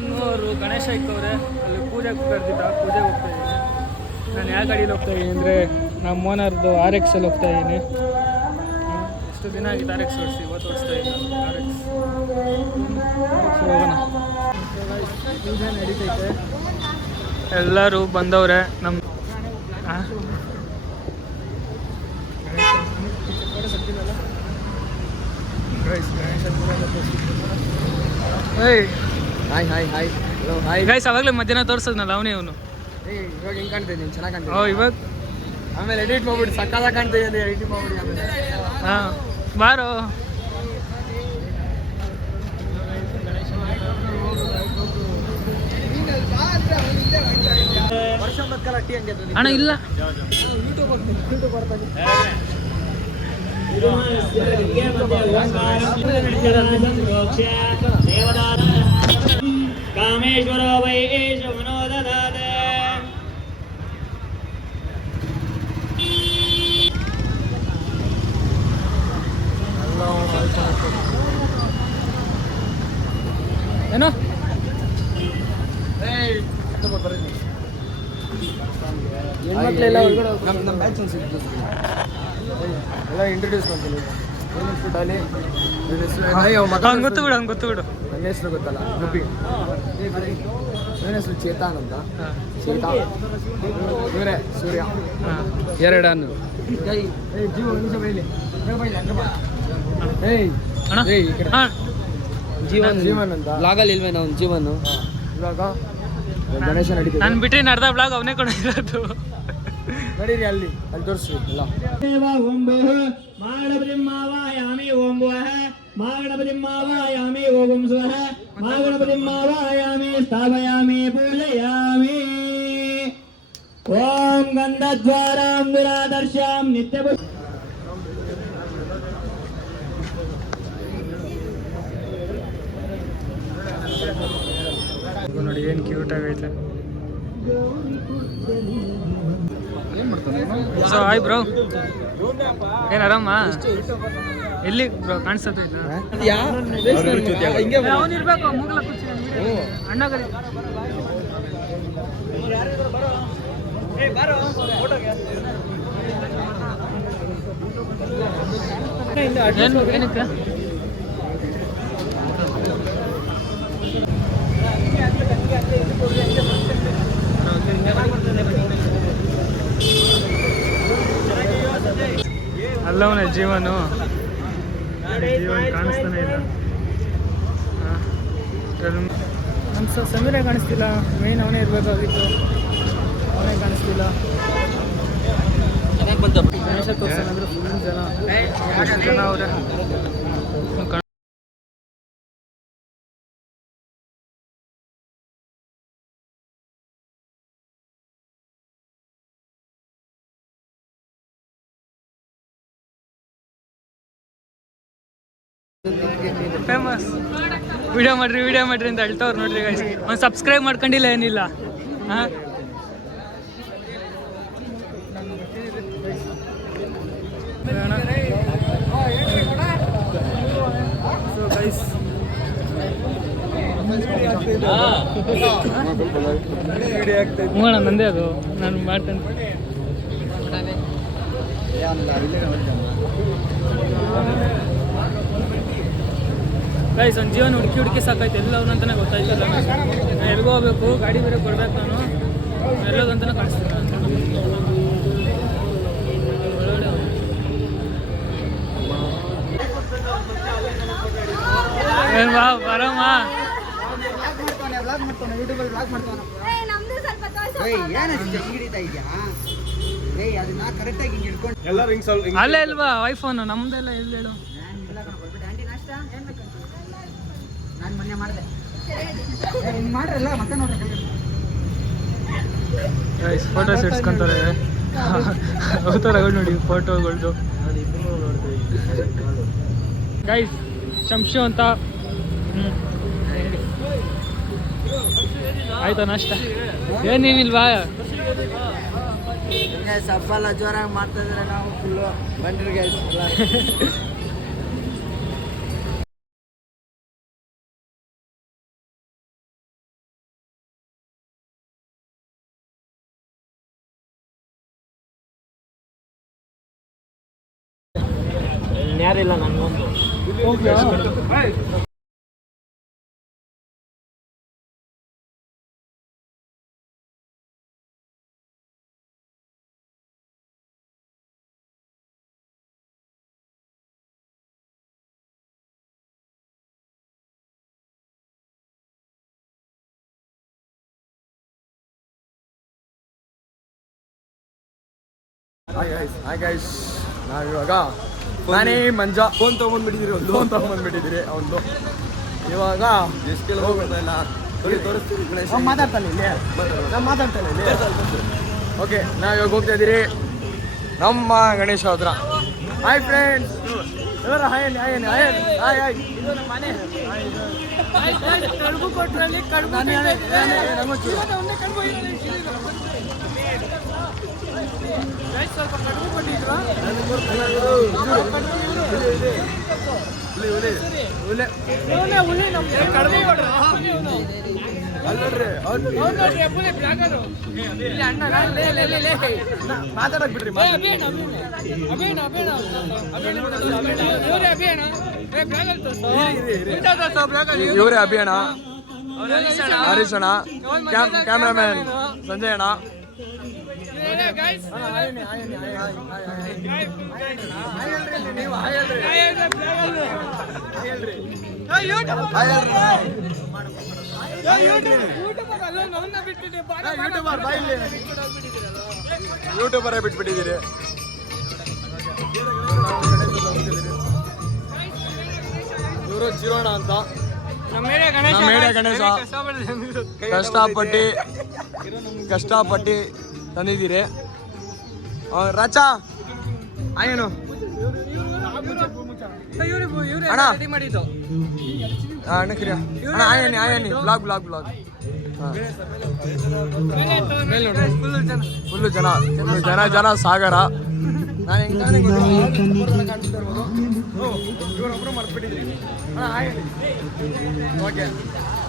ನಾನು ಅವರು ಗಣೇಶ ಇಕ್ಕವ್ರೆ ಅಲ್ಲಿ ಪೂಜೆಗೆ ಕರೆದಿದ್ದ ಪೂಜೆಗೆ ಹೋಗ್ತಾ ಇದ್ದೀನಿ. ನಾನು ಯಾವ ಗಾಡೀಲಿ ಹೋಗ್ತಾ ಇದ್ದೀನಿ ಅಂದರೆ ನಮ್ಮ ಓನರ್ದು RX ಅಲ್ಲಿ ಹೋಗ್ತಾ ಇದ್ದೀನಿ. ಎಷ್ಟು ದಿನ ಆಗಿತ್ತು RX ಓಡಿಸಿ, ಇವತ್ತು ಓಡಿಸ್ತಾ ಇದ್ದೀನಿ RX. ಹೋಗೋಣ. ಪೂಜೆ ನಡೀತೈತೆ, ಎಲ್ಲರೂ ಬಂದವ್ರೆ. ನಮ್ಮ ಗೈಸ್ ಅವಾಗಲೇ ಮಧ್ಯಾಹ್ನ ತೋರಿಸೋದ್ನಲ್ಲ ಅವನೇ ಅವನು. ಇವಾಗ ಹೆಂಗೆ ಕಾಣ್ತಾ ಇದ್ದೀನಿ? ಚೆನ್ನಾಗಿ ಕಾಣ್ತಾ ಇವಾಗ ಆಮೇಲೆ ಎಡಿಟ್ ಮಾಡ್ಬಿಟ್ಟು ಸಕ್ಕದಾಗ ಕಾಣ್ತಾ ಇದ್ದೀನಿ. ಎಡಿಟ್ ಮಾಡ್ಬಿಟ್ಟು ಆಮೇಲೆ ಹಾಂ ಬಾರೋ. ಅಣ್ಣ ಇಲ್ಲ ಕಾಮೇಶ್ವರ ವೈಶ್ ಮನೋದದಾದ ಏನೋ ಹೆಣ್ಮಕ್ಳೆಲ್ಲ ನಮ್ಮ ಬ್ಯಾಚ್ ಒಂದು ಸಿಕ್ತು ಎಲ್ಲ ಇಂಟ್ರೊಡ್ಯೂಸ್ ಮಾಡ್ತೀನಿ. ಏನಿಸ್ಬಿಟ್ಟಲ್ಲಿ ಗೊತ್ತು ಬಿಡು, ಅವ್ನು ಗೊತ್ತು ಬಿಡು. ನನ್ನ ಹೆಸರು ಗೊತ್ತಲ್ಲ, ಗುಬ್ಬಿ. ನನ್ನ ಹೆಸರು ಚೇತನ್ ಅಂತ. ಚೇತಾ ಇವರೇ ಸೂರ್ಯ. ಎರಡನ್ನು ಜೀವ ಜೀವನ್ ಅಂತ ಬ್ಲಾಗಲ್ಲಿ ಇಲ್ವೇ ನಾವು ಜೀವನು. ಇವಾಗ ಗಣೇಶ ನಡೀತೀವಿ. ನಾನು ಬಿಟ್ಟರೆ ಅರ್ಧ ಬ್ಲಾಗ್ ಅವನೇ ಕೊಡಿರೋದು. ನಡೀರಿ ಅಲ್ಲಿ ತೋರಿಸಿ ಎಲ್ಲ. ಮಾಗಣಪತಿಮಾವಾಯಾಮಿ ಓಂ ವಃ ಮಾಗಣಪತಿಮಾವಾಯಾಮಿ ಓಂ ಸ್ವಃ ಮಾಗಣಪತಿಮಾವಾಯಾಮಿ ಸ್ಥಾಪಯಾಮಿ ಪೂಜಯಾಮಿ ಓಂ ಗಂಧದ್ವಾರಾಂ ದುರಾದರ್ಶಾಂ ನಿತ್ಯ ನೋಡಿ ಏನು ಕ್ಯೂಟ್ ಆಗೈತೆ. ಸೊ ಹಾಯ್ ಬ್ರೋ, ಏನು ಆರಾಮ? ಎಲ್ಲಿ ಬ್ರೋ ಕಾಣಿಸ್ತದೆ ಅವನಿರ್ಬೇಕು ಮೂಗಲ ಅಣ್ಣಗರಿ. ಏನಕ್ಕೆ ಅಲ್ಲವನೇ ಜೀವನು ಕಾಣಿಸ್ತಾನೆ ಇಲ್ಲ. ನಮ್ಮ ಸಮೀರೇ ಕಾಣಿಸ್ತಿಲ್ಲ. ಮೇನ್ ಅವನೇ ಇರಬೇಕಾಗಿತ್ತು, ಅವನೇ ಕಾಣಿಸ್ತಿಲ್ಲ. ಗಣೇಶ ತೋರ್ಸೋಣಂದ್ರೆ ಫುಲ್ ಜನ ಅವರೇ. ಫೇಮಸ್ ವಿಡಿಯೋ ಮಾಡ್ರಿ ಅಂತ ಹೇಳ್ತವ್ರು ನೋಡ್ರಿ ಗೈಸ್. ಒಂದು ಸಬ್ಸ್ಕ್ರೈಬ್ ಮಾಡ್ಕೊಂಡಿಲ್ಲ ಏನಿಲ್ಲ. ಹಾಂ ಸೊ ಗೈಸ್ ಹೋಗೋಣ, ನಂದೇ ಅದು ನಾನು ಮಾಡ್ತೇನೆ. ಗೈಸ್ ಒಂದು ಜೀವನ ಹುಡುಕಿ ಸಾಕಾಯ್ತು ಎಲ್ಲವನ್ನಂತಲೇ ಗೊತ್ತಾಯ್ತಲ್ಲ. ನಾನು ಎಲ್ಗೋ ಹೋಗ್ಬೇಕು, ಗಾಡಿ ಬೇರೆ ಕೊಡ್ಬೇಕು. ನಾನು ಎಲ್ಲೋದಂತಲೇ ಕಾಣಿಸ್ತೀನಿ. ಏನು ಬಾ ಬರಮ್ಮ. ಅಲ್ಲೇ ಇಲ್ವಾ ಐಫೋನು? ನಮ್ದೆಲ್ಲ ಎಲ್ಲಿ ಹೇಳು. ಫೋಟೋಸ್ ಇಡ್ಸ್ಕೊಂತಾರೆ ನೋಡಿ ಫೋಟೋಗಳ್ದು. ಗೈಸ್ ಶಂಶು ಅಂತ. ಆಯ್ತಾ ನಾಷ್ಟ? ಏನೇನಿಲ್ವಾ? ಸಫಲ ಜೋರಾಗಿ ಮಾಡ್ತಾ ಇದ್ರೆ ನಾವು ಫುಲ್ಲು ಬಂದ್ರಿಗೆ ನಾನು ಯಾರಿಲ್ಲ ನನಗೊಂದು ಹಾಯ್ ಗೈಸ್ ನಾವಿವಾಗ ನಾನೇ ಮಂಜ ಫೋನ್ ತೊಗೊಂಡ್ಬಿಟ್ಟಿದ್ದೀರಿ ಅವನು ಇವಾಗ ಮಾತಾಡ್ತಾನೆ ಓಕೆ ನಾವಿವಾಗ ಹೋಗ್ತಾ ಇದ್ದೀರಿ ನಮ್ಮ ಗಣೇಶ ಹತ್ರ. ಹಾಯ್ ಫ್ರೆಂಡ್ಸ್ ಇವರ ಹಾಯ್ ಇದು ನಮ್ಮ ಮನೆ ಕಡುಬು ಕೊಟ್ಟರಲ್ಲಿ ಸ್ವಲ್ಪ ಕಡುಬು ಕೊಟ್ಟಿದ್ರು ಮಾತಾಡಕ್ ಬಿಡ್ರಿ ಇವರೇ ಅಭಿಯಣ್ಣ, ಹರೀಶ್ ಅಣ್ಣ, ಕ್ಯಾಮ್ರಾಮನ್ ಸಂಜಯ್ ಅಣ್ಣ. ಯೂಟ್ಯೂಬರೇ ಬಿಟ್ಬಿಟ್ಟಿದ್ದೀರಿ. ಇವರು ಜೀರೋಣ ಅಂತ ನಮ್ಮ ಗಣೇಶ ಕಷ್ಟಪಟ್ಟು ತಂದಿದ್ದೀರಿ. ರಾಚಾ ಆಯೇನು ಅಣ್ಣ ಅಣ್ಣ ಆಯನಿ ಬ್ಲಾಗ್ ಫುಲ್ಲು ಜನ ಸಾಗರ. ನಾನು ಇವರೊಬ್ಬರು ಮರ್ತ್ಬಿಟ್ಟಿದ್ರಿ. ಓಕೆ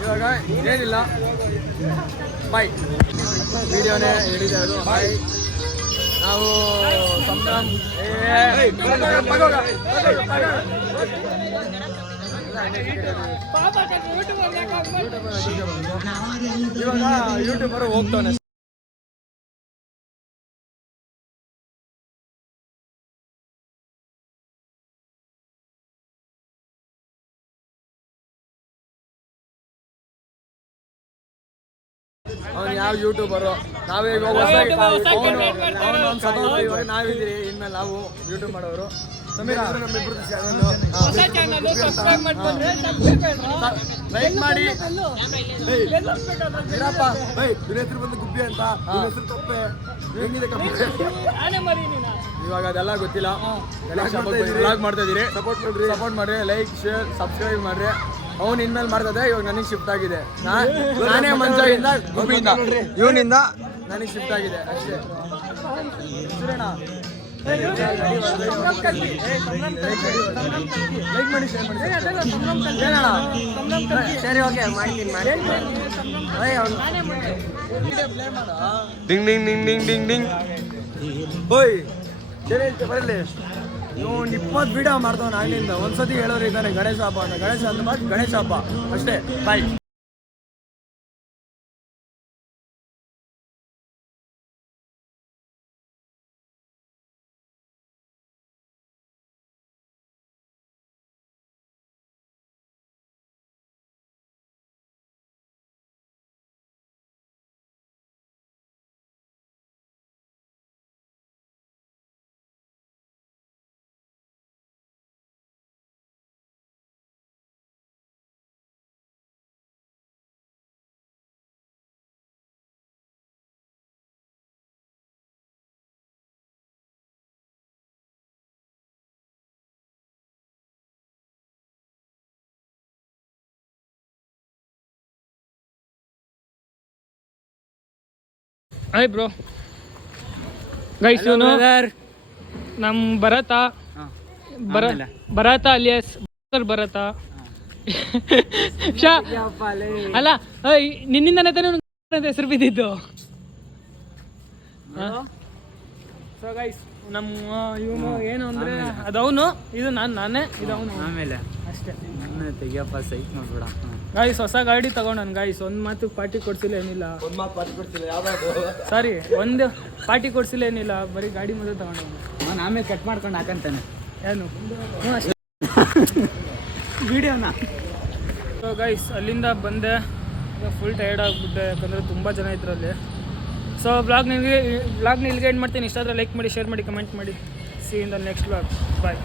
ಇವಾಗ ಏನಿಲ್ಲ, ಬಾಯ್. ವಿಡಿಯೋನೇ ಹಿಡಿದೆ ಅದು. ಬಾಯ್. ನಾವು ಸಂಭ್ರಮ್ ಇವಾಗ ಯೂಟ್ಯೂಬರ್ ಹೋಗ್ತಾನೆ. ಅವ್ನು ಯಾವ ಯೂಟ್ಯೂಬರು, ನಾವೇ ಇವಾಗ ನಾವಿದ್ದೀರಿ. ಇನ್ಮೇಲೆ ನಾವು ಯೂಟ್ಯೂಬ್ ಮಾಡೋರು. ಸಮೀರ ಲೈಕ್ ಮಾಡಿ. ಇರಪ್ಪ ಹೆಸರು ಬಂದು ಗುಬ್ಬಿ ಅಂತ, ಹೆಸರು ತಪ್ಪೆ ಹೆಂಗಿದೆ ಇವಾಗ ಅದೆಲ್ಲ ಗೊತ್ತಿಲ್ಲ. ಬ್ಲಾಗ್ ಮಾಡ್ತಾ ಇದೀರಿ, ಸಪೋರ್ಟ್ ಮಾಡ್ರಿ, ಲೈಕ್ ಶೇರ್ ಸಬ್ಸ್ಕ್ರೈಬ್ ಮಾಡ್ರಿ. ಅವ್ನು ಇನ್ಮೇಲೆ ಮಾಡ್ತದೆ, ಇವಾಗ ನನಗೆ ಶಿಫ್ಟ್ ಆಗಿದೆ. ನಾನೇ ಮಂಜಾಗಿಂದ ಗುಬ್ಬಿಯಿಂದ ಇವನಿಂದ ನನಗೆ ಶಿಫ್ಟ್ ಆಗಿದೆ ಅಷ್ಟೇ. ಲೈಕ್ ಮಾಡಿ, ಶೇರ್ ಮಾಡಿ. ಸರಿ ಓಕೆ ಮಾಡ್ತೀನಿ. Ding ding ding ding ding ding ಓಯ್ ಸರಿ ಬರಲಿ. ಇವ್ನು 20 ವಿಡಿಯೋ ಮಾಡ್ದವನು ಆಗ್ಲಿಂದ. ಒಂದ್ಸತಿ ಹೇಳೋರು ಇದ್ದಾನೆ ಗಣೇಶ ಹಬ್ಬ ಅಂತ. ಗಣೇಶ ಹಬ್ಬ ಗಣೇಶ ಹಬ್ಬ ಅಷ್ಟೇ. ಬಾಯ್. ಹಾಯ್ ಬ್ರೋ ಗೈಸ್, ಇವನು ನಮ್ಮ ಭರತ ಅಲಿಯಾಸ್ ಭರತ. ಅಲ್ಲ ನಿನ್ನಿಂದನೇ ತಾನೇ ಹೆಸರು ಬಿದ್ದಿದ್ದು. ಸೊ ಗೈಸ್ ನಮ್ಮ ಇವನು ಏನು ಅಂದರೆ ಅದವನು ಇದು ನಾನೇ ಇದು ಅವನು ಆಮೇಲೆ ಅಷ್ಟೇ. ನನ್ನ ತೆಗಿಯಪ್ಪ ಸೈಕ್ ಮಾಡ್ಬೇಡ. ಗಾಯ್ಸ್ ಹೊಸ ಗಾಡಿ ತಗೊಂಡನ್ ಗಾಯ್ಸ್, ಒಂದು ಮಾತು ಪಾರ್ಟಿ ಕೊಡ್ಸಿಲ್ಲ ಏನಿಲ್ಲ. ಸಾರಿ, ಒಂದು ಪಾರ್ಟಿ ಕೊಡ್ಸಿಲ್ಲ ಏನಿಲ್ಲ, ಬರೀ ಗಾಡಿ ಮಾತ್ರ ತಗೊಂಡವನು. ನಾನು ಆಮೇಲೆ ಕಟ್ ಮಾಡ್ಕೊಂಡು ಹಾಕಂತಾನೆ ಏನು ಅಷ್ಟೇ ವಿಡಿಯೋನ. ಸೊ ಗೈಸ್ ಅಲ್ಲಿಂದ ಬಂದೆ, ಫುಲ್ ಟಯರ್ಡ್ ಆಗಿಬಿಟ್ಟೆ ಯಾಕಂದರೆ ತುಂಬ ಜನ ಇದ್ರಲ್ಲಿ. ಸೊ ಬ್ಲಾಗ್ನ ಇಲ್ಲಿಗೆ ಎಂಡ್ ಮಾಡ್ತೀನಿ. ಇಷ್ಟ ಆದರೆ ಲೈಕ್ ಮಾಡಿ, ಶೇರ್ ಮಾಡಿ, ಕಮೆಂಟ್ ಮಾಡಿ. See in the next blog. Bye.